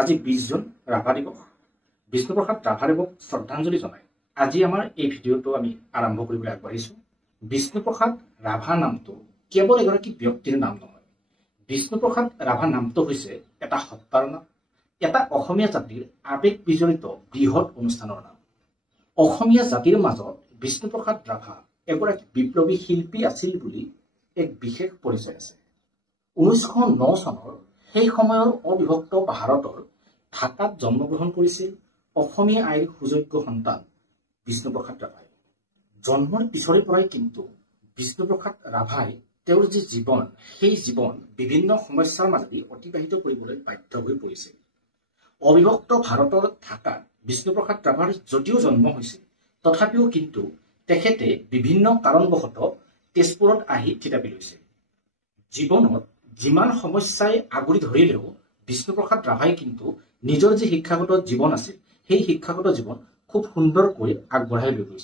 আজি 20 জুন ৰাভা দিৱস। বিষ্ণুপ্ৰসাদ ৰাভাদেৱক শ্ৰদ্ধাঞ্জলি জনাই আজি আমাৰ এই ভিডিঅ'টো আমি আৰম্ভ কৰিবলৈ আগবাঢ়িছো। বিষ্ণুপ্ৰসাদ ৰাভা নামটো কেৱল এগৰাকী ব্যক্তিৰ নাম নহয়। বিষ্ণুপ্ৰসাদ ৰাভা নামটো হৈছে এটা সত্তাৰ নাম, এটা অসমীয়া জাতিৰ আৱেগ বিজড়িত বৃহৎ অনুষ্ঠানৰ নাম। অসমীয়া জাতিৰ মাজত বিষ্ণুপ্ৰসাদ ৰাভা এগৰাকী বিপ্লৱী শিল্পী আছিল বুলি এক বিশেষ পৰিচয় আছে। 1909 চনৰ সেই সময়ৰ অবিভক্ত ভাৰতৰ ঢাকাত জন্মগ্ৰহণ কৰিছিল অসমীয়া আইৰ সুযোগ্য সন্তান বিষ্ণুপ্ৰসাদ ৰাভাই। জন্মৰ পিছৰে পৰাই কিন্তু বিষ্ণুপ্ৰসাদ ৰাভাই তেওঁৰ যি জীৱন, সেই জীৱন বিভিন্ন সমস্যাৰ মাজেদি অতিবাহিত কৰিবলৈ বাধ্য হৈ পৰিছিল। অবিভক্ত ভাৰতৰ ঢাকাত বিষ্ণুপ্ৰসাদ ৰাভাৰ যদিও জন্ম হৈছিল, তথাপিও কিন্তু তেখেতে বিভিন্ন কাৰণবশতঃ তেজপুৰত আহি থিতাপি লৈছিল। জীৱনত যিমান সমস্যাই আগুৰি ধৰিলেও বিষ্ণুপ্ৰসাদ ৰাভাই কিন্তু নিজৰ যি শিক্ষাগত জীৱন আছিল, সেই শিক্ষাগত জীৱন খুব সুন্দৰকৈ আগবঢ়াই লৈ গৈছিল।